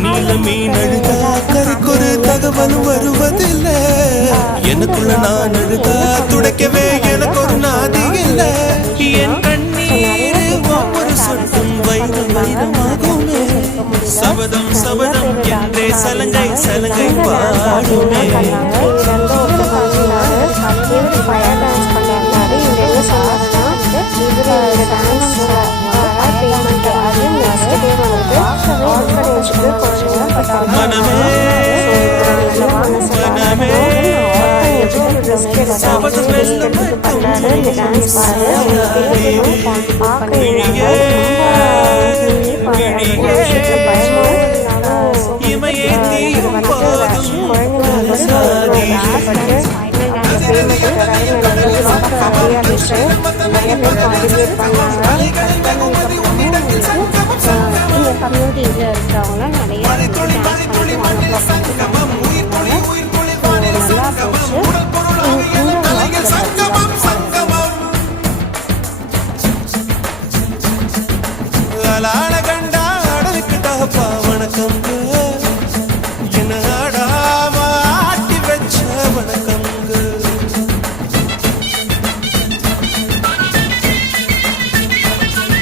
நீல மீன் அழுதா கரைக்கொரு தகவலும் வருவதில்லை. எனக்குள்ள நான் அழுதா துடைக்கவே எனக்கு ஒரு நாதி இல்லை. என் கண்ணீர் ஒவ்வொரு சொட்டும் வைரம் வைரமாகுமே. சபதம் சபதம் என்றே சலங்கை சலங்கை பாடுமே. மனமே மனமே சபதம் வெல்லும் விழியே விழியே இமையே தீயும் போதும் நிறைய பேர்